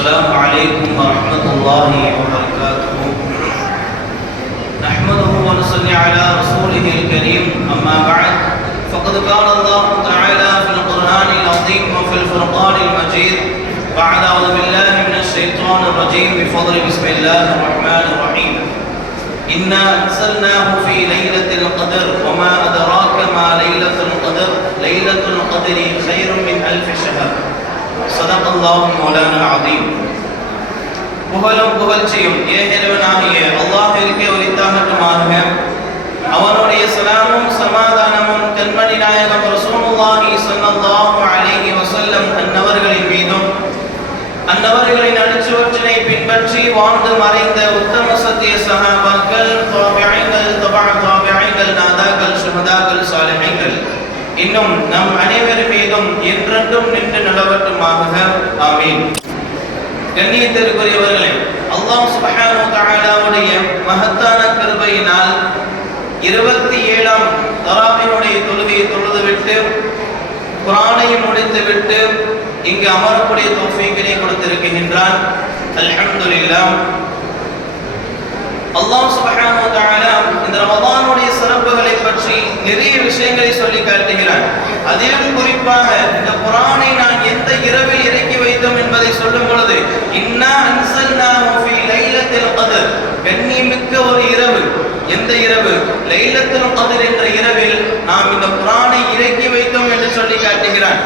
السلام عليكم ورحمة الله وبركاته. نحمده ونصلي على رسوله الكريم. أما بعد فقد قال الله تعالى في القرآن العظيم وفي الفرقان المجيد بعد أعوذ بالله من الشيطان الرجيم بفضل بسم الله الرحمن الرحيم. إنا أنزلناه في ليلة القدر وما أدراك ما ليلة القدر ليلة القدر خير من ألف شهر. صدق الله مولانا العظيم. புகழும் புகழ்ச்சியும் ஏகேரவனாகிய அல்லாஹ்விற்கே உரித்தாகட்டுமாக. அவனுடைய சலாமும் சமாதானமும் கண்மணி நாயகம் ரசூலுல்லாஹி ஸல்லல்லாஹு அலைஹி வஸல்லம் அன்னவர்களின் மீதும் அன்னவர்களின் அடிச்சுவற்றினை பின்பற்றி வாழ்ந்து மறைந்த உத்தம சத்திய சஹாபாக்கள், தாபிஈன்கள், தாபிஈன்கள், நாதாக்கள், ஷுஹதாக்கள், சாலிஹீன்கள் இன்னும் நம் அனைவர் மீதும் என்றென்றும் நின்று நிலவட்டுமாக. ஆமீன். கண்ணியத்திற்குரியவர்களே, அல்லாஹ் சுப்ஹானஹு வ தஆலாவுடைய மகத்தான கிருபையினால் 27ஆம் தராவீஹுடைய தொழுகையை தொழுதுவிட்டு குர்ஆனை முடித்துவிட்டு இங்கு அமரக்கூடிய தௌஃபீக்கினை கொடுத்திருக்கின்றான். அல்ஹம்துலில்லாஹ். அல்லாஹ் சுப்ஹானஹு வ தஆலா இந்த ரமதானுடைய சிறப்புகளை பற்றி நிறைய விஷயங்களை சொல்லி காட்டுகிறான். அதிலும் குறிப்பாக இந்த குர்ஆனை நான் எந்த இரவில் இறக்கி வைத்தோம் என்பதை சொல்லும் பொழுது இன்னா அன்ஸல்னாஹு ஃபீ லைலத்தில் கத்ர், கண்ணியமிக்க ஒரு இரவு. எந்த இரவு? லைலத்துல் கத்ர் என்ற இரவில் நாம் இந்த குர்ஆனை இறக்கி வைத்தோம் என்று சொல்லி காட்டுகிறான்.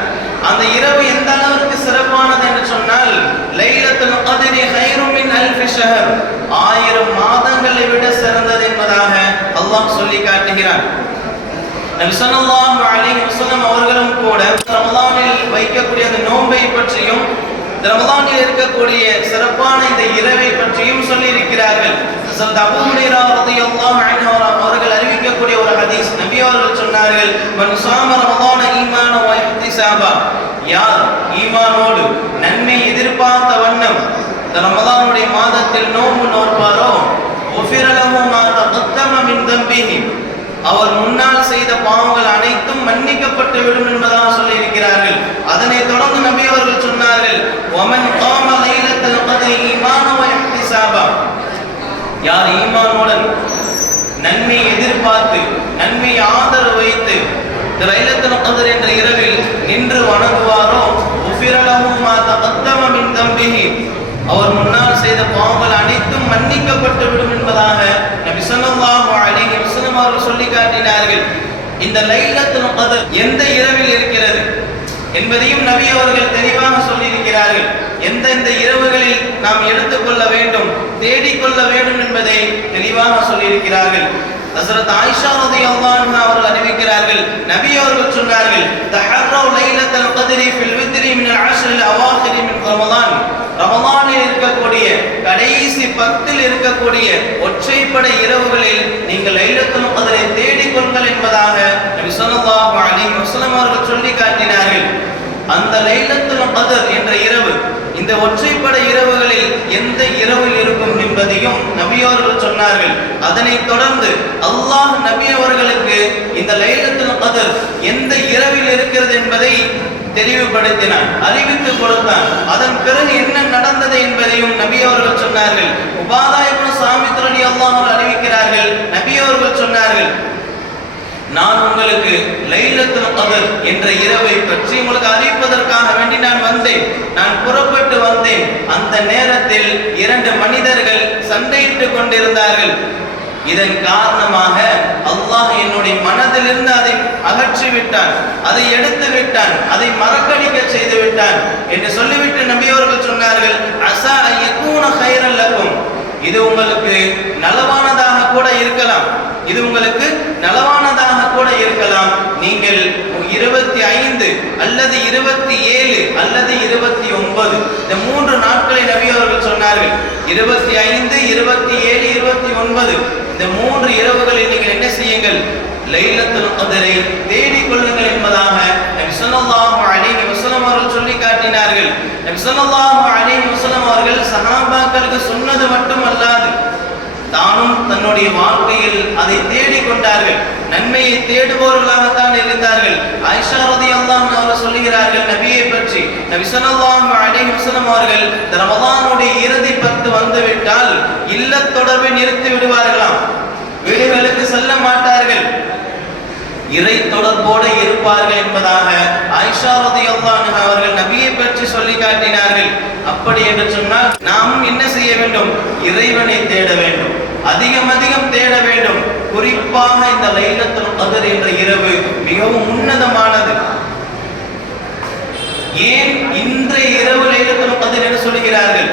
அந்த இரவு எந்த அளவிற்கு சிறப்பானது என்று சொன்னால் லைலத்துல் கத்ரி கைரும் மின் அல்ஃபி ஷஹர், 1000 மாதங்களை விட சிறந்தது என்பதாக அல்லாஹ் சொல்லி காட்டுகிறான். நபி ஸல்லல்லாஹு அலைஹி வஸல்லம் அவர்களும் கூட ரமலானில் வைக்கக்கூடிய அந்த நோன்பை பற்றியும் ரமலானில் இருக்கக்கூடிய சிறப்பான இந்த இரவை பற்றியும் சொல்லி இருக்கிறார்கள். ஹஸரத் அபூ ஹுரைரா রাদিয়াল্লাহு அன்ஹு அவர்கள் அறிவிக்கக்கூடிய ஒரு ஹதீஸ், நபி அவர்கள் சொன்னார்கள், மன் ஸாம ரமலான ஈமான வ இஹ்திஸாபா, யார் ஈமானோடு நன்மை எதிர்பார்த்த வண்ணம் இந்த ரமலானுடைய மாதத்தில் நோன்பு நோற்பாரோ உஃபிர லஹு மா தகத்தம மின் தம்பிஹி, அவர் முன்னால் செய்த பாவங்கள் அனைத்தும் மன்னிக்கப்பட்டு விடும் என்பதாக சொல்லி இருக்கிறார்கள். அதனை தொடர்ந்து நபி அவர்கள் சொன்னார்கள், வமன் காம லைலத்துல் கத்ரி ஈமான வ இஹ்திஸாபா, யார் ஈமானுடன் நன்மை எதிர்பார்த்து நன்மை ஆதரவு வைத்து லைலத்துல் கத்ர் என்ற இரவில் நின்று வணங்குவாரோ உஃபிர லஹு மா தகத்தம மின் தம்பிஹி, அவர் முன்னால் செய்த பாவங்கள் அனைத்தும் மன்னிக்கப்பட்டு விடும் என்பதாக நபி ஸல்லல்லாஹு அலைஹி வஸல்லம் அவர்கள் சொல்லி காட்டினார்கள். இந்த லைலத்துல் கத்ர் எந்த இரவில் இருக்கிறது என்பதையும் நபி அவர்கள் தெளிவாக சொல்லி இருக்கிறார்கள். எந்தெந்த இரவுகளில் நாம் எடுத்துக்கொள்ள வேண்டும், தேடிக்கொள்ள வேண்டும் என்பதை தெளிவாக சொல்லி இருக்கிறார்கள். ஹஸரத் ஆயிஷா রাদিয়াল্লাহு அன்ஹா அவர்கள் அறிவிக்கிறார்கள், நபி அவர்கள் சொன்னார்கள், தஹர்ரவு லைலத்துல் கத்ரி ஃபில் வித்ரி மின் அல்-அஷ்ர் அல்-அவாகிர் மின் ரமலான், ரமலானில் இருக்கக்கூடிய கடைசி 10 இருக்கக்கூடிய ஒற்றைப்படை இரவுகளில் நீங்கள் லைலத்துல் கத்ரை தேடிக்கொள்ளுங்கள் என்பதாக நபி ஸல்லல்லாஹு அலைஹி வஸல்லம் அவர்கள் சொல்லி காட்டினார்கள். அந்த லைலத்துல் கத்ர் என்ற இரவு இந்த ஒற்றைப்படை இரவுகளில் எந்த இரவில் இருக்கும் என்பதையும் நபி அவர்கள் சொன்னார்கள். அதனைத் தொடர்ந்து அல்லாஹ் நபி அவர்களுக்கு இந்த லைலத்துல் கத்ர் எந்த இரவில் இருக்கிறது என்பதை தெளிவுபடுத்தினான், அறிவித்து கொடுத்தான். அதன் பிறகு என்ன நடந்தது என்பதையும் நபி அவர்கள் சொன்னார்கள். உபாதா இப்னு ஸாமித் রাদিয়াল্লাহு அன்ஹு அறிவிக்கிறார்கள், நபி அவர்கள் சொன்னார்கள், நான் உங்களுக்கு லைலத்துல் கத்ர் என்ற இரவை பற்றி உங்களுக்கு அறிவிப்பதற்காக வேண்டி நான் வந்தேன். நான் புறப்பட்டு வந்தேன். அந்த நேரத்தில் 2 மனிதர்கள் சண்டையிட்டுக் கொண்டிருந்தார்கள். இதன் காரணமாக அல்லாஹ் என்னுடைய மனதிலிருந்து அதை அகற்றி விட்டான், அதை எடுத்து விட்டான், அதை மறக்கடிக்க செய்து விட்டான் என்று சொல்லிவிட்டு நபி அவர்கள் சொன்னார்கள், அஸா அய்யகூன கைரல் லகும், இது உங்களுக்கு நலவானதாக கூட இருக்கலாம், இது உங்களுக்கு நலவானதாக கூட இருக்கலாம். நீங்கள் 25 அல்லது 27 அல்லது 29 இந்த 3 நாட்களை நபி அவர்கள் சொன்னார்கள். 25, 27, 29 இந்த 3 இரவுகளில் நீங்கள் என்ன செய்யுங்கள், லைலத்துல் கத்ரை தேடிக் கொள்ளுங்கள் என்பதாக நபி ஸல்லல்லாஹு அலைஹி வஸல்லம் அவர்கள் சொல்லி காட்டினார்கள். நபி ஸல்லல்லாஹு அலைஹி வஸல்லம் அவர்கள் சஹாபாக்களுக்கு சொன்னது மட்டுமல்லாது தானும் தன்னுடைய வாழ்க்கையில் அதை தேடிக்கொண்டார்கள். நன்மையை தேடுபவர்களாகத்தான் இருந்தார்கள். ஆயிஷா ரலியல்லாஹு அன்ஹா அவர்கள் சொல்லுகிறார்கள் நபியை பற்றி, நபி ஸல்லல்லாஹு அலைஹி வஸல்லம் அவர்கள் ரமலானுடைய இறுதி 10 வந்துவிட்டால் இல்ல தொடர்பை நிறுத்தி விடுவார்களாம். வீடுகளுக்கு செல்ல மாட்டார்கள், இறை தொடர்போடு இருப்பார்கள் என்பதாக ஆயிஷா ரலியல்லாஹு அன்ஹா அவர்கள் நபியை பற்றி சொல்லி காட்டினார்கள். அப்படி என்று சொன்னால் நாம் என்ன செய்ய வேண்டும்? இறைவனை தேட வேண்டும், அதிகம் அதிகம் தேட வேண்டும். குறிப்பாக இந்த லைலத்துல் கத்ர் என்ற இரவு மிகவும் உன்னதமானது. ஏன் இன்றைய இரவு லைலத்துல் கத்ர் என்று சொல்கிறார்கள்?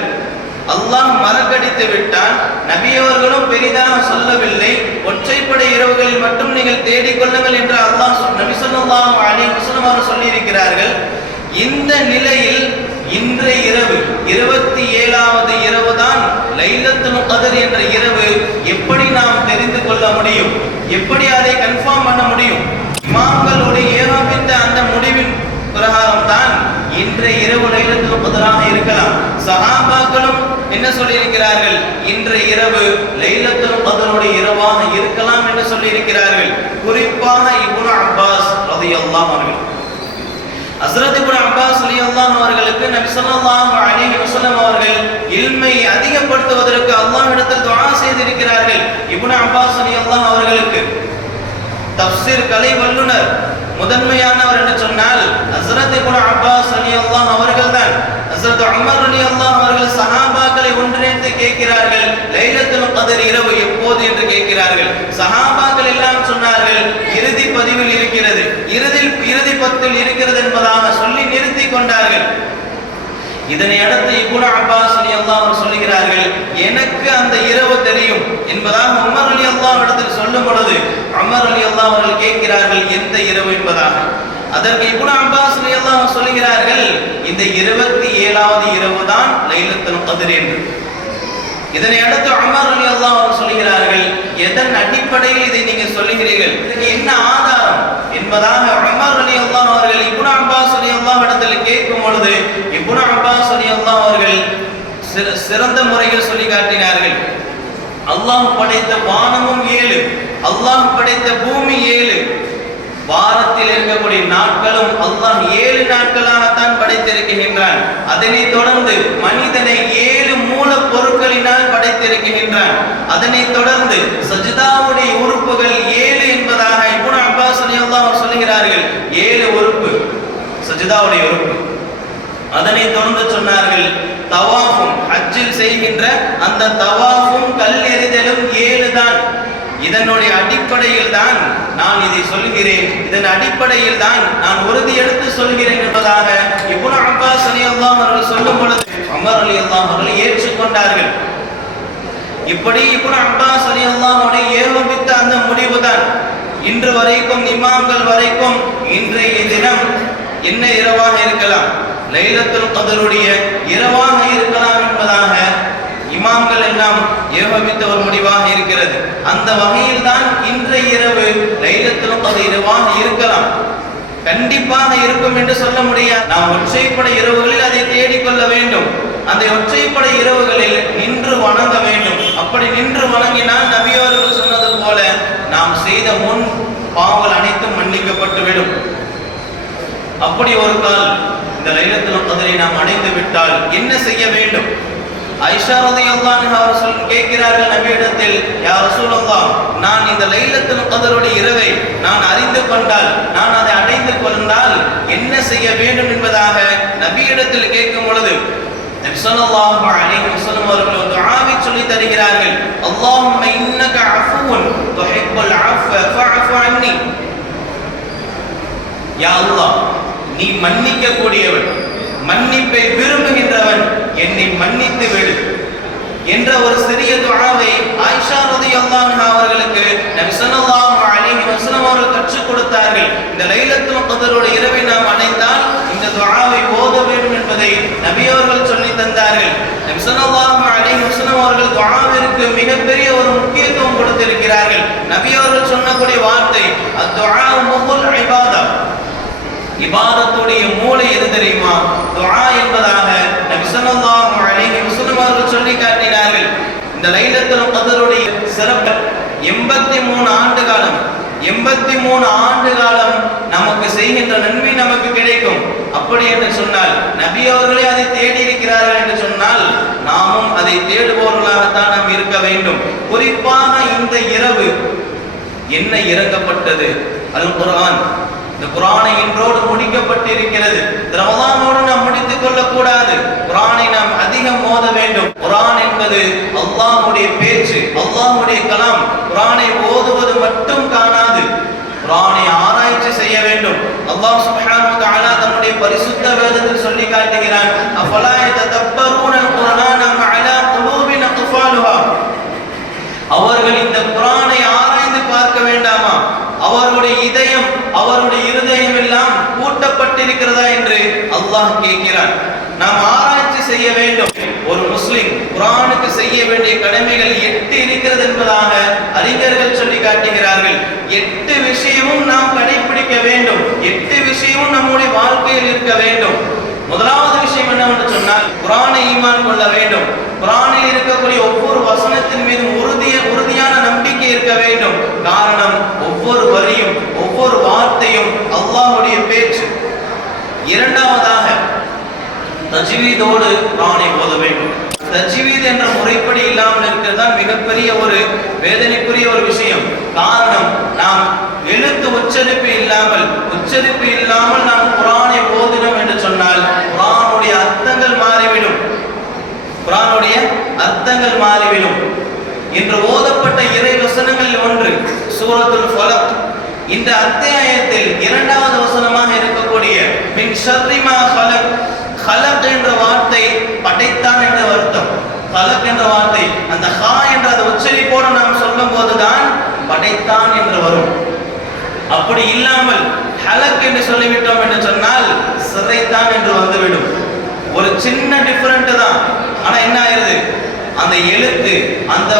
அல்லாஹ் மறக்கடித்து விட்டான். நபி அவர்களும் பெரிதாக சொல்லவில்லை, ஒற்றைப்படை இரவுகளில் மட்டும் நீங்கள் தேடிக்கொள்ளுங்கள் என்று அல்லாஹ் நபி ஸல்லல்லாஹு அலைஹி வஸல்லம் அவர்கள் சொல்லி இருக்கிறார்கள். இந்த நிலையில் இன்றைய இரவு 27வது இரவு தான் லைலத்துல் கத்ர் என்ற இரவு. எப்படி நாம் தெரிந்து கொள்ள முடியும்? எப்படி அதை கன்ஃபார்ம் பண்ண முடியும்? இமாம்களுடைய ஏகோபித்த அந்த முடிவின் பிரகாரம் தான் இன்றைய இரவு லைலத்துல் கத்ராக இருக்கலாம். சஹாபாக்களும் என்ன சொல்லி இருக்கிறார்கள்? இன்றைய இரவு லைலத்துல் கத்ருடைய இரவாக இருக்கலாம் என்று சொல்லி இருக்கிறார்கள். குறிப்பாக இப்னு அப்பாஸ் ரலியல்லாஹு அன்ஹு, ஹஸ்ரத் இப்னு அப்பாஸ் ரலியல்லாஹு அவர்களுக்கு நபி ஸல்லல்லாஹு அலைஹி வஸல்லம் அவர்கள் இல்மை அதிகப்படுத்துவதற்கு அல்லாஹ்விடத்தில் துஆ செய்திருக்கிறார்கள். இப்னு அப்பாஸ் ரலியல்லாஹு அவர்களுக்கு தஃப்சீர் கலை வல்லுனர், முதன்மையானவர் என்று சொன்னால் ஹஸ்ரத் இப்னு அப்பாஸ் ரலியல்லாஹு அவர்கள் தான். ஹஸ்ரத் உமர் ரலியல்லாஹு அவர்கள் சஹாபாக்களை ஒன்றிணைத்து கேட்கிறார்கள், லைலத்துல் கத்ர் இரவு எப்போது என்று கேட்கிறார்கள். சஹாபாக்கள் எல்லாம் சொன்னார்கள், இறுதி பதிவில் இருக்கிறது, இறுதி 10 இருக்கிறது என்பதாக சொல்லி நிறுத்தி கொண்டார்கள். இதனை அடுத்து இப்னு அப்பாஸ் ரலியல்லாஹு அன்ஹு சொல்கிறார்கள், எனக்கு அந்த இரவு தெரியும் என்பதாக உமர் ரலியல்லாஹு இடத்தில் சொல்லும் பொழுது உமர் ரலியல்லாஹு அவர்கள் கேட்கிறார்கள், எந்த இரவு என்பதாக. அதற்கு இப்னு அப்பாஸ் ரலியல்லாஹு சொல்கிறார்கள், இந்த 27வது இரவு தான் லைலத்துல் கத்ர் என்று. இதனை அடுத்து உமர் ரலியல்லாஹு அன்ஹு சொல்கிறார்கள், எதன் அடிப்படையில் இதை நீங்கள் சொல்லுகிறீர்கள், இதுக்கு என்ன ஆதாரம் என்பதாக உமர் ரலியல்லாஹு அவர்கள் இப்னு அப்பாஸ் ரலியல்லாஹு இடத்தில் கேட்கும் பொழுது இப்னு அப்பாஸ் ரலியல்லாஹு அவர்கள் சிறந்த முறையில் சொல்லி காட்டினார்கள். அல்லாஹ் படைத்த வானமும் 7, அல்லாஹ் படைத்த பூமி 7, வாரத்தில் இருக்கக்கூடிய நாட்களும் அல்லாஹ் 7 நாட்களாகத்தான் படைத்திருக்கின்றான். அதனைத் தொடர்ந்து மனிதனை 7 மூல பொருட்களினால் படைத்திருக்கின்றான். அதனைத் தொடர்ந்து சஜ்தாவுடைய உறுப்புகள் 7 என்பதாக இப்னு அப்பாஸ் ரலியல்லாஹு சொல்கிறார்கள். 7 உறுப்பு சஜ்தாவுடைய உறுப்பு. அதனைத் தொடர்ந்து சொன்னார்கள், தவாஃபும் ஹஜ்ஜில் செய்கின்ற அந்த தவாஃபும் கல் எறிதலும் 7 தான். இதனுடைய அடிப்படையில் தான் நான் இதை சொல்கிறேன், இதன் அடிப்படையில் தான் நான் உறுதி எடுத்து சொல்கிறேன் என்பதாக இப்னு அப்பாஸ் ரலியல்லாஹு அவர்கள் சொல்லும் பொழுது உமர் ரலியல்லாஹு அவர்கள் ஏற்றுக்கொண்டார்கள். இப்படி இப்னு அப்பாஸ் ரலியல்லாஹு அவர்கள் ஏகோபித்த அந்த முடிவுதான் இன்று வரைக்கும், இமாம்கள் வரைக்கும் இன்றைய தினம் என்ன இரவாக இருக்கலாம், லைலத்துல் கத்ருடைய இரவாக இருக்கலாம் என்பதாக இமாம்கள் எல்லாம் ஏகோபித்த ஒரு முடிவாக இருக்கிறது. அந்த வகையில் தான் இன்றைய இரவு லைலத்துல் கத்ர் இரவாக இருக்கலாம். கண்டிப்பாக இருக்கும் என்று சொல்ல முடியாது. நாம் ஒற்றைப்படை இரவுகளில் அதை தேடிக்கொள்ள வேண்டும். அந்த ஒற்றைப்படை இரவுகளில் நின்று வணங்க வேண்டும். அப்படி நின்று வணங்கினால் நபி அவர்கள் சொன்னது போல நாம் செய்த முன் பாவங்கள் அனைத்தும் மன்னிக்கப்பட்டுவிடும். அப்படி ஒரு கால் இந்த லைலத்துல் கத்ரை நாம் அடைந்து விட்டால் என்ன செய்ய வேண்டும்? ஆயிஷா ரலியல்லாஹு அன்ஹா அவர்கள் கேட்கிறார்கள் நபியிடத்தில், யா ரசூலல்லாஹ், நான் இந்த லைலத்துல் கத்ருடைய இரவை நான் அறிந்து கொண்டால், நான் அதை அடைந்து கொண்டால் என்ன செய்ய வேண்டும் என்பதாக நபியிடத்தில் கேட்கும் பொழுது நபி ஸல்லல்லாஹு அலைஹி வஸல்லம் அவர்கள் துஆவை சொல்லி தருகிறார்கள். அல்லாஹும்ம இன்னக அஃபுன் துஹிப்புல் அஃவ ஃபஅஃபு அன்னி. யா அல்லாஹ், நீ மன்னிக்க கூடியவன், மன்னிப்பை விரும்புகின்றவன், என்னை மன்னித்து விடு என்ற ஒரு சிறிய துஆவை ஆயிஷா ரலியல்லாஹு அன்ஹா அவர்களுக்கு நபி ஸல்லல்லாஹு அலைஹி வஸல்லம் அவர்கள் கற்றுக் கொடுத்தார்கள். இந்த லைலத்துல் கத்ருடைய இரவை நாம் அடைந்தால் இந்த துஆவை ஓத வேண்டும் என்பதை நபி அவர்கள் சொல்லி தந்தார்கள். நபி ஸல்லல்லாஹு அலைஹி வஸல்லம் அவர்கள் துஆவிற்கு மிகப்பெரிய ஒரு முக்கியத்துவம் கொடுத்திருக்கிறார்கள். நபி அவர்கள் சொன்னக்கூடிய வார்த்தை அத்-துஆ முகுல் இபாதா, இபாதத்துடைய மூளை எது தெரியுமா? துஆ என்பதாக நபி ஸல்லல்லாஹு அலைஹி வஸல்லம் அவர்கள் சொல்லி காட்டினார்கள். இந்த லைலத்துல் கத்ருடைய சிறப்பு 83 ஆண்டு காலம், 83 ஆண்டு காலம் நமக்கு செய்கின்ற நன்மை நமக்கு கிடைக்கும். அப்படி என்று சொன்னால் நபி அவர்களே அதை தேடி இருக்கிறார்கள் என்று சொன்னால் நாமும் அதை தேடுபவர்களாகத்தான் நாம் இருக்க வேண்டும். குறிப்பாக இந்த இரவு என்ன இறங்கப்பட்டது? அல் குர்ஆன். இந்த குர்ஆனை இன்றோடு முடிக்கப்பட்டிருக்கிறது. ரமலானோடு நாம் முடித்துக் கொள்ளக்கூடாது. குர்ஆனை நாம் அதிகம் ஓத வேண்டும். குர்ஆன் என்பது அல்லாஹ்வுடைய பேச்சு, அல்லாஹ்வுடைய கலாம். குர்ஆனை ஓதுவது மட்டும் காணாது, குர்ஆனை ஆராய்ச்சி செய்ய வேண்டும். அல்லாஹ் சுப்ஹானஹு வ தஆலா தன்னுடைய பரிசுத்த வேதத்தில் சொல்லி காட்டுகிறான், அஃபலா யததப்பரூனல் குர்ஆன மஅலா குலூபின் அக்ஃபாலுஹா. அவர்கள் இந்த குர்ஆனை ஆராய்ந்து பார்க்க வேண்டாமா? அவருடைய இதயம், அவருடைய இருதயம் எல்லாம் பூட்டப்பட்டிருக்கிறதா என்று அல்லாஹ் கேட்கிறான். நாம் ஆராய்ச்சி செய்ய வேண்டும். ஒரு முஸ்லிம் குர்ஆனுக்கு செய்ய வேண்டிய கடமைகள் 8 இருக்கிறது என்பதாக அறிஞர்கள் சொல்லி காட்டுகிறார்கள். 8 விஷயமும் நாம் கடைபிடிக்க வேண்டும். 8 விஷயமும் நம்முடைய வாழ்க்கையில் இருக்க வேண்டும். முதலாவது விஷயம் என்னவென்று சொன்னால் குர்ஆனை ஈமான் கொள்ள வேண்டும். குர்ஆனில் இருக்கக்கூடிய ஒவ்வொரு வசனத்தின் மீதும் உறுதியான நம்பிக்கை இருக்க வேண்டும். காரணம், ஒவ்வொரு வரியும் ஒவ்வொரு வார்த்தையும் அல்லாஹ்வுடைய பேச்சு. இரண்டாவதாக தஜ்வீதோடு குர்ஆனை ஓத வேண்டும். தஜ்வீத் என்ற முறைப்படி இல்லாமல் இருக்கிறதுதான் மிகப்பெரிய ஒரு வேதனைக்குரிய ஒரு விஷயம். காரணம், நாம் எழுத்து உச்சரிப்பு இல்லாமல் நாம் குர்ஆனை ஓதினோம் என்று சொன்னால் குர்ஆனுடைய அர்த்தங்கள் மாறிவிடும். குர்ஆனுடைய அர்த்தங்கள் மாறிவிடும். இன்று ஓதப்பட்ட இறை வசனங்களில் ஒன்று சூரத்துல் ஃபலக். இந்த அத்தியாயத்தில் 2வது வசனமாக இருக்கக்கூடிய மின் ஷர்ரி மா ஃபலக். ஃபலக் என்ற வார்த்தை படைத்தான் என்ற அர்த்தம். ஃபலக் என்ற வார்த்தை அந்த ஹா என்ற அந்த உச்சரிப்போடு நாம் சொல்லும் போதுதான் படைத்தான் என்று வரும். அப்படி இல்லாமல் ஹலக் என்று சொல்லிவிட்டோம் என்று சொன்னால் சிறைத்தான் என்று வந்துவிடும். ஒரு சின்ன டிஃபரண்ட் தான். ஆனா என்ன ஆயிருது, அந்த எழுத்து அந்த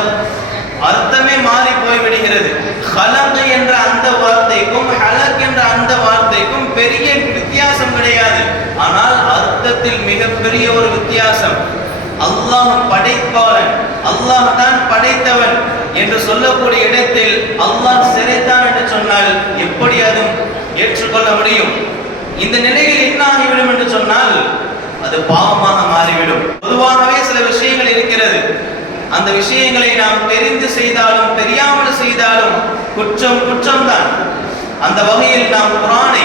அர்த்தமே மாறி போய்விடுகிறது. ஹலக் என்ற அந்த வார்த்தைக்கும் ஹலக் என்ற அந்த வார்த்தைக்கும் பெரிய வித்தியாசம் கிடையாது. ஆனால் அர்த்தத்தில் மிகப்பெரிய ஒரு வித்தியாசம். அல்லாஹ் படைப்பாளன், அல்லாஹ் தான் படைத்தவன் என்று சொல்லக்கூடிய இடத்தில் அல்லாஹ் சிறைத்தான் என்று சொன்னால் எப்படி அதுவும் ஏற்றுக்கொள்ள முடியும்? இந்த நிலையில் என்ன ஆகிவிடும் என்று சொன்னால் அது பாவமாக மாறிவிடும். பொதுவாகவே சில விஷயங்கள் இருக்கிறது. அந்த விஷயங்களை நாம் தெரிந்து செய்தாலும் தெரியாமல் செய்தாலும் குற்றம்தான். அந்த வகையில் நாம் குர்ஆனை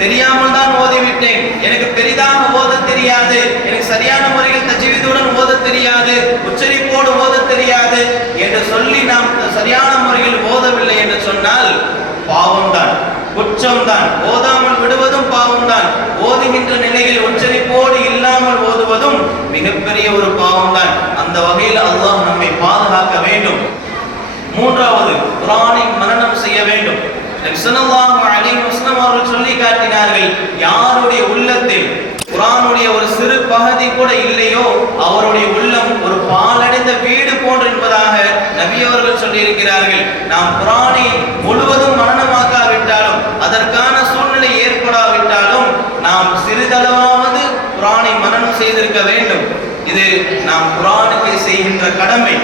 தெரியாமல் தான் ஓதிவிட்டேன், எனக்கு பெரிதாக ஓத தெரியாது, எனக்கு சரியான முறையில் தஜ்வீதுடன் ஓத தெரியாது, உச்சரிப்போடு ஓத தெரியாது என்று சொல்லி நாம் சரியான முறையில் ஓதவில்லை என்று சொன்னால் பாவம்தான், குற்றம்தான். ஓதாமல் விடுவதும் பாவம்தான். ஓதுகின்ற நிலையில் உச்சரிப்போடு இல்லாமல் ஓதுவதும் மிகப்பெரிய ஒரு பாவம்தான். அந்த வகையில் அல்லாஹ் நம்மை பாதுகாக்க வேண்டும். மூன்றாவது, குர்ஆனை மனனம் செய்ய வேண்டும். ஸல்லல்லாஹு அலைஹி வஸல்லம் அவர்கள் சொல்லி காட்டினார்கள், யாருடைய உள்ளத்தில் குர்ஆனுடைய ஒரு சிறு பகுதி கூட இல்லையோ அவருடைய உள்ளம் ஒரு பாலடைந்த வீடு போன்று என்பதாக நபி அவர்கள் சொல்லி இருக்கிறார்கள். நாம் குர்ஆனை முழுவதும் மனனமாக்காவிட்டாலும், அதற்கான சூழ்நிலை ஏற்படாவிட்டாலும் நாம் சிறிதளவாவது குர்ஆனை மனனம் செய்திருக்க வேண்டும். இது நாம் குர்ஆனுக்கு செய்கின்ற கடமை.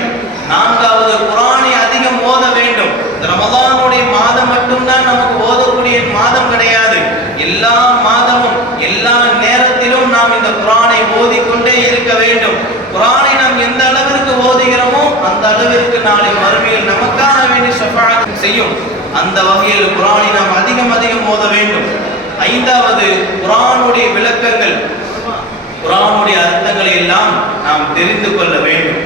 நான்காவது, குர்ஆனை அதிகம் ஓத வேண்டும். ரமலானுடைய மாதம் மட்டும்தான் நமக்கு ஓதக்கூடிய மாதம் கிடையாது. எல்லா மாதமும் எல்லா நேரத்திலும் நாம் இந்த குர்ஆனை ஓதிக்கொண்டே இருக்க வேண்டும். குர்ஆனை நாம் எந்த அளவிற்கு ஓதுகிறோமோ அந்த அளவிற்கு நாளை மறுமையில் நமக்காக வேண்டி ஷஃபாஅத் செய்யும். அந்த வகையில் குர்ஆனை நாம் அதிகம் ஓத வேண்டும். ஐந்தாவது, குர்ஆனுடைய விளக்கங்கள், குர்ஆனுடைய அர்த்தங்களை எல்லாம் நாம் தெரிந்து கொள்ள வேண்டும்.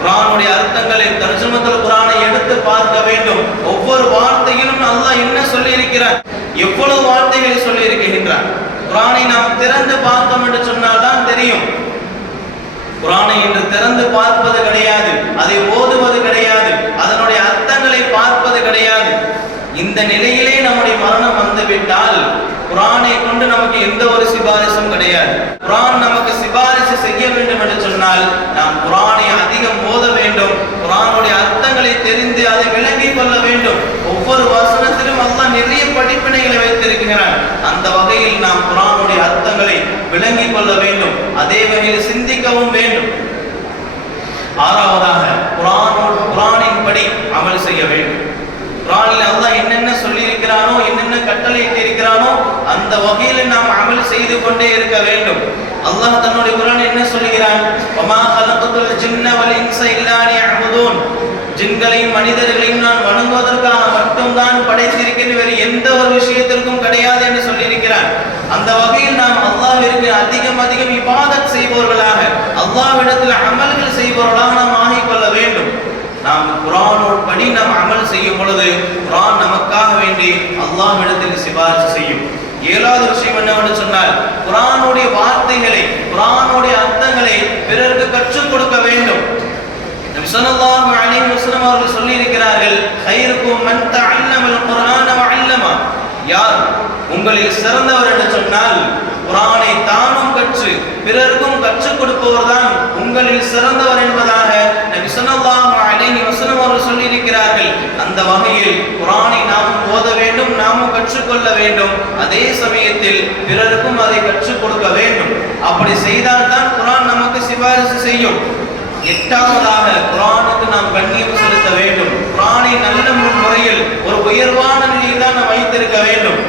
குர்ஆனுடைய அர்த்தங்களை தர்ஜுமத்துல் குர்ஆனை எடுத்து பார்க்க வேண்டும். ஒவ்வொரு வார்த்தையிலும் அல்லாஹ் என்ன சொல்லி இருக்கிறார், எவ்வளவு வார்த்தைகளை சொல்லி இருக்கின்றார். குர்ஆனை நாம் திறந்து பார்த்தோம் என்று சொன்னால் தான் தெரியும். குர்ஆனை இன்று திறந்து பார்ப்பது கிடையாது, அதை ஓதுவது கிடையாது, அதனுடைய அர்த்தங்களை பார்ப்பது கிடையாது. இந்த நிலையிலே நம்முடைய மரணம் வந்துவிட்டால் குர்ஆனை கொண்டு நமக்கு எந்த ஒரு சிபாரிசும் கிடையாது. குர்ஆன் நமக்கு சிபாரிசு செய்ய வேண்டும் என்று சொன்னால் நாம் குர்ஆனை அதிகம் ஓத வேண்டும். குர்ஆனுடைய அர்த்தங்களை தெரிந்து அதை விளங்கிக் கொள்ள வேண்டும். ஒவ்வொரு வசனத்திலும் அல்லாஹ் நிறைய படிப்பினைகளை வைத்திருக்கிறான். அந்த வகையில் நாம் குர்ஆனுடைய அர்த்தங்களை விளங்கிக் கொள்ள வேண்டும். அதே வகையில் சிந்திக்கவும் வேண்டும். ஆறாவதாக படி அமல் செய்ய வேண்டும். குர்ஆனில் அல்லாஹ் என்னென்ன சொல்லி இருக்கிறானோ, என்னென்ன கட்டளையிட்டு இருக்கிறானோ அந்த வகையில் நாம் அமல் செய்து கொண்டே இருக்க வேண்டும். அல்லாஹ் தன்னுடைய குர்ஆனில் என்ன சொல்கிறான்? வமா கலகத்துல் ஜின்ன வல் இன்ஸ இல்லா லியஅபுதூன், ஜின்களையும் மனிதர்களையும் நான் வணங்குவதற்காக மட்டும்தான் படைத்திருக்கிறேன், வேறு எந்த ஒரு விஷயத்திற்கும் கிடையாது என்று சொல்லியிருக்கிறான். அந்த வகையில் நாம் அல்லாஹ்விற்கு அதிகம் அதிகம் இபாதத் செய்பவர்களாக, அல்லாஹ்விடத்தில் அமல்கள் செய்பவர்களாக நாம் ஆகிக்கொள்ள வேண்டும். நாம் குர்ஆனோடு படி நாம் அமல் செய்யும் பொழுது குர்ஆன் நமக்காக வேண்டி அல்லாஹ்விடத்தில் சிபாரிசு செய்யும். ஏழாவது விஷயம் என்னவென்று சொன்னால், குர்ஆனுடைய வார்த்தைகளை, குர்ஆனுடைய அர்த்தங்களை பிறருக்கு கற்றுக் கொடுக்க வேண்டும். நபி ஸல்லல்லாஹு அலைஹி வஸல்லம் அவர்கள் சொல்லி இருக்கிறார்கள், கைருக்கும் மன் தஅல்லமல் குர்ஆன வ அல்லமா, யார் உங்களில் சிறந்தவர் என்று சொன்னால் குர்ஆனை தானும் கற்று பிறருக்கும் கற்றுக் கொடுப்பவர் தான் உங்களில் சிறந்தவர் என்பதாக நபி ஸல்லல்லாஹு அலைஹி வஸல்லம் அவர்கள் சொல்லி இருக்கிறார்கள். அந்த வகையில் குர்ஆனை நாம் ஓத வேண்டும், நாமும் கற்றுக்கொள்ள வேண்டும். அதே சமயத்தில் பிறருக்கும் அதை கற்றுக் கொடுக்க வேண்டும். அப்படி செய்தால் தான் குர்ஆன் நமக்கு சிபாரிசு செய்யும். எட்டாவதாக குர்ஆனுக்கு நாம் கண்ணியம் செலுத்த வேண்டும். குர்ஆனை நல்ல முறையில் ஒரு உயர்வான நிலையில் தான் நாம் வைத்திருக்க வேண்டும்.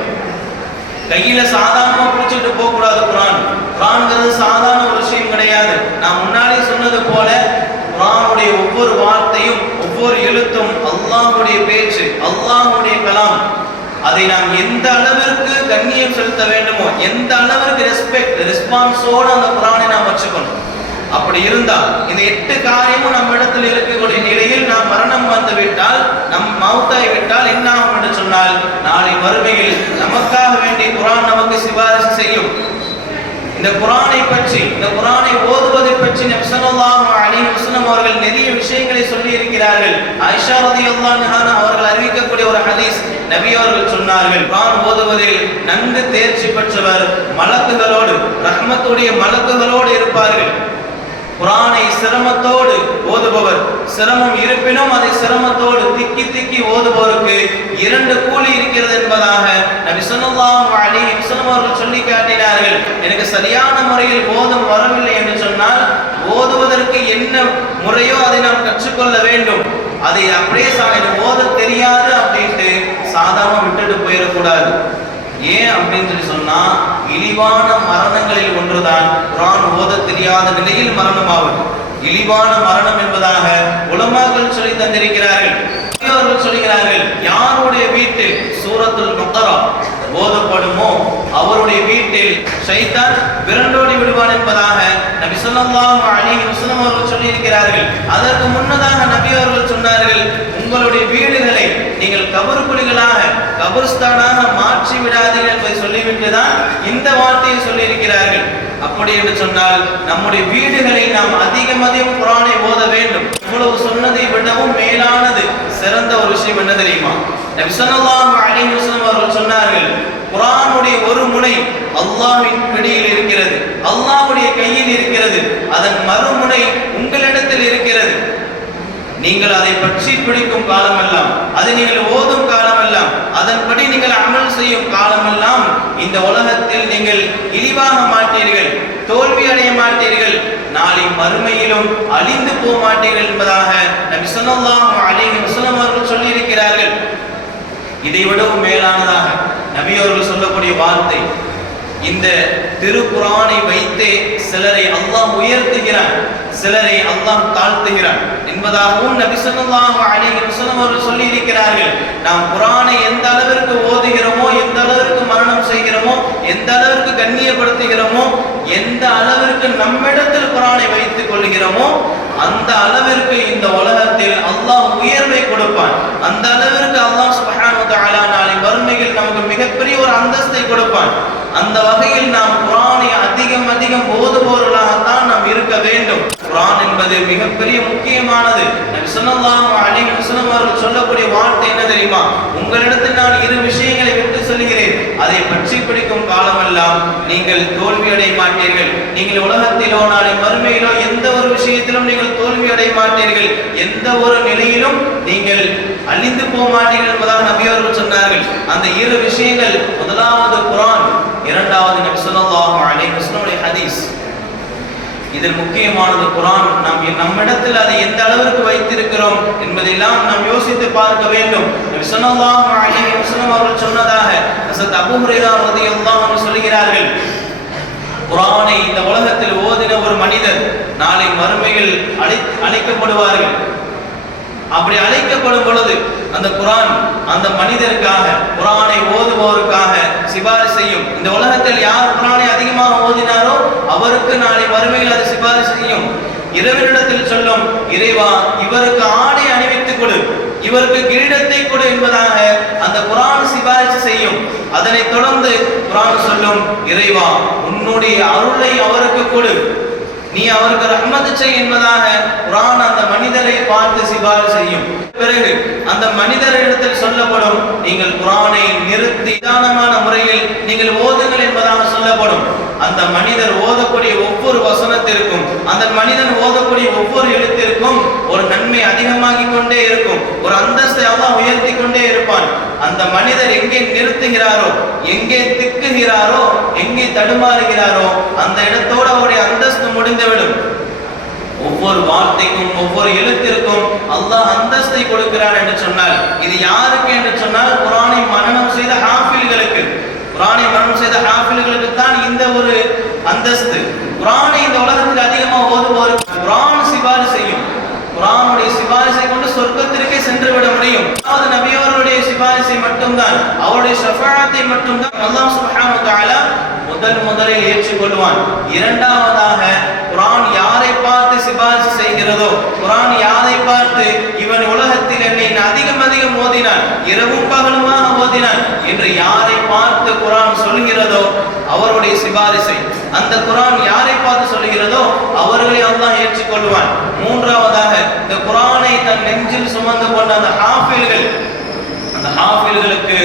கையில சாதாரணமா பிடிச்சிட்டு போக கூடாது. குர்ஆன்ங்கிறது சாதாரண ஒரு விஷயம் கிடையாது. நான் முன்னாடி சொன்னது போல குர்ஆனுடைய ஒவ்வொரு வார்த்தையும் ஒவ்வொரு எழுத்தும் அல்லாஹ்வுடைய பேச்சு, அல்லாஹ்வுடைய கலாம். அதை நாம் எந்த அளவிற்கு கண்ணியம் செலுத்த வேண்டுமோ, எந்த அளவிற்கு ரெஸ்பான்ஸோட அந்த குர்ஆனை நாம் வச்சுக்கணும். அப்படி இருந்தால் இந்த 8 காரியமும் நம்ம இடத்தில் இருக்கக்கூடிய நிலையில் நாம் மரணம் வந்து விட்டால், நம் மௌத்தாய் விட்டால் என்ன ஆகும் என்று சொன்னால், நாளை மறுமையில் நமக்காக வேண்டி குர்ஆன் நமக்கு சிபாரிசு செய்யும். இந்த குர்ஆனை பற்றி, இந்த குர்ஆனை ஓதுவதை பற்றி நபி ஸல்லல்லாஹு அலைஹி வஸல்லம் அவர்கள் நிறைய விஷயங்களை சொல்லி இருக்கிறார்கள். ஆயிஷா রাদিয়াল্লাহு அன்ஹா அவர்கள் அறிவிக்கக்கூடிய ஒரு ஹதீஸ், நபி அவர்கள் சொன்னார்கள், குர்ஆன் ஓதுவதில் நன்கு தேர்ச்சி பெற்றவர் மலக்குகளோடு, ரஹ்மத்துடைய மலக்குகளோடு இருப்பார்கள். குர்ஆனை சிரமத்தோடு ஓதுபவர், சிரமம் இருப்பினும் அதை சிரமத்தோடு திக்கி திக்கி ஓதுபவருக்கு 2 கூலி இருக்கிறது என்பதாக நபி ஸல்லல்லாஹு அலைஹி வஸல்லம் அவர்கள் சொல்லி காட்டினார்கள். எனக்கு சரியான முறையில் ஓதும் வரவில்லை என்று சொன்னால் ஓதுவதற்கு என்ன முறையோ அதை நாம் கற்றுக்கொள்ள வேண்டும். அதை அப்படியே ஓத தெரியாது அப்படின்ட்டு சாதாரண விட்டுட்டு போயிடக்கூடாது. ஏன் அப்படின்னு சொல்லி சொன்னா, இழிவான மரணங்களில் ஒன்றுதான் குர்ஆன் ஓத தெரியாத நிலையில் மரணமாவது. இழிவான மரணம் என்பதாக உலமாக்கள் சொல்லி தந்திருக்கிறார்கள். அவர்கள் சொல்கிறார்கள், யாருடைய வீட்டில் சூரத்துல் பக்ரா ஓதப்படுமோ அவருடைய வீட்டில் ஷைத்தான் விரண்டோடி விடுவான் என்பதாக நபி ஸல்லல்லாஹு அலைஹி வஸல்லம் அவர்கள் சொல்லி இருக்கிறார்கள். அதற்கு முன்னதாக நபி அவர்கள் சொன்னார்கள், உங்களுடைய வீடுகளை நீங்கள் கபர்குழிகளாக, கபர்ஸ்தானாக மாற்றி விடாதீர்கள் என்பதை சொல்லிவிட்டு தான் இந்த வார்த்தையை சொல்லி இருக்கிறார்கள். அப்படி என்று சொன்னால் நம்முடைய வீடுகளை நாம் அதிகம் அதிகம் குர்ஆனை ஓத வேண்டும். இவ்வளவு சொன்னதை விடவும் மேலானது, சிறந்த ஒரு விஷயம் என்ன தெரியுமா? நபி ஸல்லல்லாஹு அலைஹி வஸல்லம் அவர்கள் சொன்னார்கள், குர்ஆனுடைய ஒரு முனை அல்லாஹ்வின் பிடியில் இருக்கிறது, அல்லாஹ்வுடைய கையில் இருக்கிறது, அதன் மறுமுனை உங்களிடத்தில் இருக்கிறது. நீங்கள் அதை பற்றி பிடிக்கும் காலமெல்லாம், அதை நீங்கள் ஓதும் காலமெல்லாம், அதன்படி நீங்கள் அமல் செய்யும் காலமெல்லாம் இந்த உலகத்தில் நீங்கள் இழிவாக மாட்டீர்கள், தோல்வி அடைய மாட்டீர்கள், நாளை மறுமையிலும் அழிந்து போக மாட்டீர்கள் என்பதாக நபி ஸல்லல்லாஹு அலைஹி வஸல்லம் அவர்கள் சொல்லி இருக்கிறார்கள். இதை விடவும் மேலானதாக நபி அவர்கள் சொல்லக்கூடிய வார்த்தை, இந்த திருக்குர்ஆனை வைத்தே சிலரை அல்லாஹ் உயர்த்துகிறான், சிலரை அல்லாஹ் தாழ்த்துகிறான் என்பதாகவும் நபி ஸல்லல்லாஹு அலைஹி வஸல்லம் அவர்கள் சொல்லி இருக்கிறார்கள். நாம் குர்ஆனை எந்த அளவிற்கு ஓதுகிறோமோ, எந்த அளவிற்கு மரணம் செய்கிறோமோ, எந்த அளவிற்கு கண்ணியப்படுத்துகிறோமோ, எந்த அளவிற்கு நம்மிடத்தில் குர்ஆனை வைத்துக் கொள்கிறோமோ அந்த அளவிற்கு இந்த உலகத்தில் அல்லாஹ் உயர்வை கொடுப்பான். அந்த அளவிற்கு அல்லாஹ் சுப்ஹானஹு வ தஆலா நாளை மறுமையில் நமக்கு மிகப்பெரிய ஒரு அந்தஸ்தை கொடுப்பான். அந்த வகையில் நாம் குர்ஆனை அதிகம் அதிகம் ஓதுபவர்களாகத்தான் நாம் இருக்க வேண்டும். குர்ஆன் என்பது மிகப்பெரிய முக்கியமானது. நபி ஸல்லல்லாஹு அலைஹி வஸல்லம் அவர்கள் சொல்லக்கூடிய வார்த்தை என்ன தெரியுமா? உங்களிடத்தில் நான் 2 விஷயங்களை விட்டு சொல்கிறேன், அதை பற்றி பிடிக்கும் காலமெல்லாம் நீங்கள் தோல்வி அடைய மாட்டீர்கள். நீங்கள் உலகத்திலோ நாளை மறுமையிலோ எந்த ஒரு விஷயத்திலும் நீங்கள் தோல்வி அடைய மாட்டீர்கள், எந்த ஒரு நிலையிலும் நீங்கள் அழிந்து போக மாட்டீர்கள் என்பதாக நபி அவர்கள் சொன்னார்கள். அந்த 2 விஷயங்கள், முதலாவது குர்ஆன், இரண்டாவது நபி ஸல்லல்லாஹு அலைஹி வஸல்லம் ஹதீஸ். இதில் முக்கியமானது குர்ஆன். நம்மிடத்தில் அதை எந்த அளவிற்கு வைத்திருக்கிறோம் என்பதெல்லாம் நாம் யோசித்து பார்க்க வேண்டும். நபி ஸல்லல்லாஹு அலைஹி வஸல்லம் அவர்கள் சொன்னதாக ஹஸரத் அபூ ஹுரைரா রাদিয়াল্লাহு அன்ஹு சொல்கிறார்கள், குர்ஆனை இந்த உலகத்தில் ஓதின ஒரு மனிதர் நாளை மறுமையில் அழைக்கப்படுவார்கள். அப்படி அழைக்கப்படும் பொழுது அந்த குர்ஆன் அந்த மனிதருக்காக, குர்ஆனை ஓதுபவருக்காக சிபாரிசு செய்யும். இந்த உலகத்தில் யார் குர்ஆனை அதிகமாக ஓதினாரோ அவருக்கு நாளை மறுமையில் அது சிபாரிசு செய்யும். இறைவனிடத்தில் சொல்லும், இறைவா இவருக்கு ஆடை அணிவித்துக் கொடு, இவருக்கு கிரீடத்தை கொடு என்பதாக அந்த குர்ஆன் சிபாரிசு செய்யும். அதனைத் தொடர்ந்து குர்ஆன் சொல்லும், இறைவா உன்னுடைய அருளை அவருக்கு கொடு, நீ அவருக்கு ரஹ்மத் செய் என்பதாக குர்ஆன் அந்த மனிதரை பார்த்து சிபாரிசு செய்யும். பிறகு அந்த மனிதரிடத்தில் சொல்லப்படும், நீங்கள் குர்ஆனை நிறுத்தி நிதானமான முறையில் நீங்கள் ஓதுங்கள் என்பதாக சொல்லப்படும். அந்த மனிதர் ஓதக்கூடிய ஒவ்வொரு வசனத்திற்கும், அந்த மனிதன் ஓதக்கூடிய ஒவ்வொரு எழுத்திற்கும் ஒரு நன்மை அதிகமாகிக் கொண்டே இருக்கும், ஒரு அந்தஸ்தை அல்லாஹ் உயர்த்தி கொண்டே இருப்பான். அந்த மனிதர் எங்கே நிறுத்துகிறாரோ, எங்கே திக்குகிறாரோ, எங்கே தடுமாறுகிறாரோ அந்த இடத்தோடு அவருடைய அந்தஸ்து முடிந்துவிடும். ஒவ்வொரு வார்த்தைக்கும் ஒவ்வொரு எழுத்திற்கும் அல்லாஹ் அந்தஸ்தை கொடுக்கிறான் என்று சொன்னால், இது யாருக்கு என்று சொன்னால் குர்ஆனை மனனம் செய்த ஹாஃபில்களுக்கு, குர்ஆனை மனனம் செய்த ஹாஃபில்களுக்கு தான் இந்த ஒரு அந்தஸ்து. குர்ஆனை இந்த உலகத்தில் அதிகமாக ஓதுவோருக்கு குர்ஆன் சிபாரிசு செய்யும். குர்ஆனுடைய சிபாரிசை கொண்டு சொர்க்கத்திற்கே சென்று விட முடியும். அதாவது நபியோருடைய சிபாரிசை மட்டும்தான், அவருடைய ஷஃபாஅத்தை மட்டும்தான் அல்லாஹ் சுப்ஹானஹு வ தஆலா முதலில் ஏற்றுக்கொள்வான். இரண்டாவதாக குர்ஆன் யாரை பார்த்து சிபாரிசு செய்கிறதோ, குர்ஆன் யாரை பார்த்து இவன் உலகத்தில் என்னை அதிகம் ஓதினான், இரவும் பகலுமாக ஓதினான் என்று யாரை பார்த்து குர்ஆன் சொல்கிறதோ அவருடைய சிபாரிசை, அந்த குர்ஆன் யாரை பார்த்து சொல்கிறதோ அவர்களை அல்லாஹ் ஏற்றுக்கொள்வான். மூன்றாவதாக இந்த குர்ஆனை தன் நெஞ்சில் சுமந்து கொண்ட அந்த ஹாஃபில்கள், அந்த ஹாஃபில்களுக்கு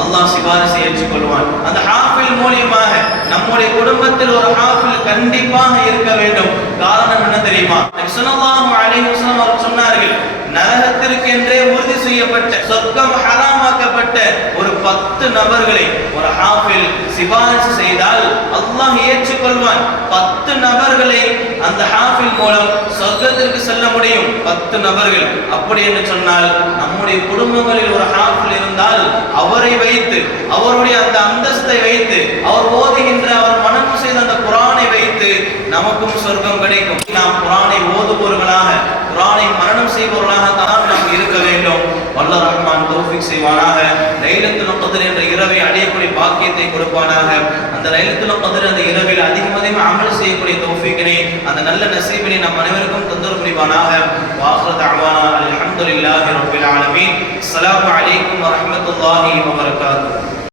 அல்லாஹ் சிபாரிசை ஏற்றுக்கொள்வான். அந்த ஹாஃபில் மூலமாக நம்முடைய குடும்பத்தில் ஒரு ஹாஃபில் கண்டிப்பாக இருக்க வேண்டும். காரணம் என்ன தெரியுமா? நபி ஸல்லல்லாஹு அலைஹி வஸல்லம் அவர்கள் சொன்னார்கள், நரகத்திற்கு என்றே உறுதி செய்யப்பட்ட, சொர்க்கம் ஹராமாக்கப்பட்ட ஒரு 10 நபர்களை ஒரு ஹாஃபில் சிபாரிசு செய்தால் அல்லாஹ் ஏற்றுக்கொள்வான். 10 நபர்களை அந்த ஹாஃபில் மூலம் சொர்க்கத்திற்கு செல்ல முடியும். 10 நபர்கள். அப்படி என்று சொன்னால் நம்முடைய குடும்பங்களில் ஒரு ஹாஃபில் இருந்தால் அவரை வைத்து, அவருடைய அந்த அந்தஸ்தை வைத்து, அவர் ஓதுகின்ற, அவர் மனனம் செய்த அந்த குர்ஆனை வைத்து நமக்கும் சொர்க்கம் கிடைக்கும். நாம் குர்ஆனை ஓதுபவர்களாக, குர்ஆனை மனனம் செய்பவர்களாக தான் நாம் இருக்க வேண்டும். வல்ல ரஹ்மான் தௌஃபீக் செய்வானாக. லைலத்துல் கத்ர் என்ற இரவை அடையக்கூடிய பாக்கியத்தை கொடுப்பானாக. அந்த லைலத்துல் கத்ர் அந்த இரவில் அதிகம் அமல் செய்யக்கூடிய தௌஃபீக்கினை, அந்த நல்ல நசீபினை நம் அனைவருக்கும் தந்தர் புரிவானாக. வாஹிரு தஅவானா அல்ஹம்துலில்லாஹி ரப்பில் ஆலமீன். அஸ்ஸலாமு அலைக்கும் வரஹ்மத்துல்லாஹி வபரகாத்துஹு.